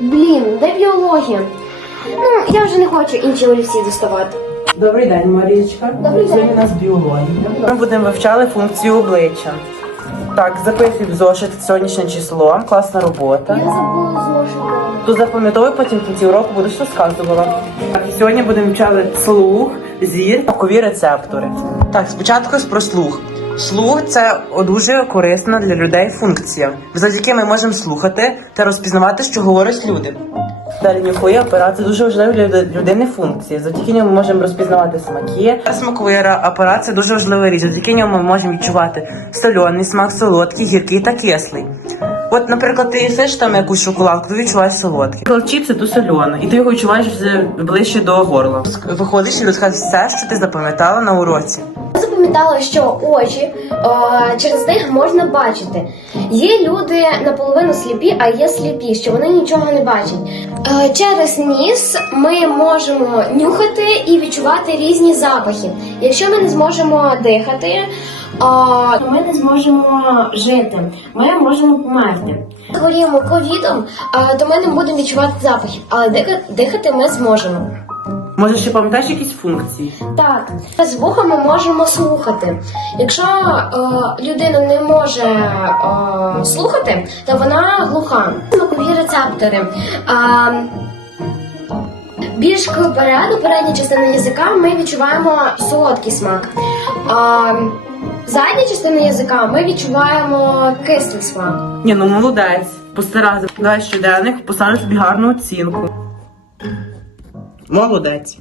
Блін, де біологія? Ну, я вже не хочу інші олівці доставати. Добрий день, Марічка. Добрий Сьогодні у нас біологія. Ми будемо вивчати функцію обличчя. Так, записуй в зошит сьогоднішнє число. Класна робота. Я забула зошити. Тут запам'ятовуй, потім в кінці уроку будеш розказувала. Так, і сьогодні будемо вчати слух, зір, окові рецептори. Так, спочатку про слух. Слух це дуже корисна для людей функція. Завдяки ми можемо слухати та розпізнавати, що говорять люди. Далі нюховий апарат це дуже важлива для людини функція. Завдяки ньому ми можемо розпізнавати смаки. Смаковий ара- апарат це дуже важлива річ. Завдяки ньому ми можемо відчувати соляний смак, солодкий, гіркий та кислий. От, наприклад, ти їсиш там якусь шоколадку, ти відчуваєш солодкий. Чіпси то соляно, і ти його відчуваєш ближче до горла. Виходиш і розказуєш все, що ти запам'ятала на уроці. Я запам'ятала, що очі е, через них можна бачити. Є люди наполовину сліпі, а є сліпі, що вони нічого не бачать. Е, через ніс ми можемо нюхати і відчувати різні запахи. Якщо ми не зможемо дихати, е, ми не зможемо жити. Ми можемо померти. Хворіємо ковідом, е, то ми не будемо відчувати запахів, але дихати ми зможемо. Може, ще пам'ятаєш якісь функції? Так, з вухами можемо слухати. Якщо е, людина не може е, слухати, то вона глуха. Смакові рецептори. Е, більш попереду, передня частина язика, ми відчуваємо солодкий смак. А задня частина язика ми відчуваємо кислий смак. Ні, ну молодець. Постарався. Давай щоденник, поставлю собі гарну оцінку. Молодець.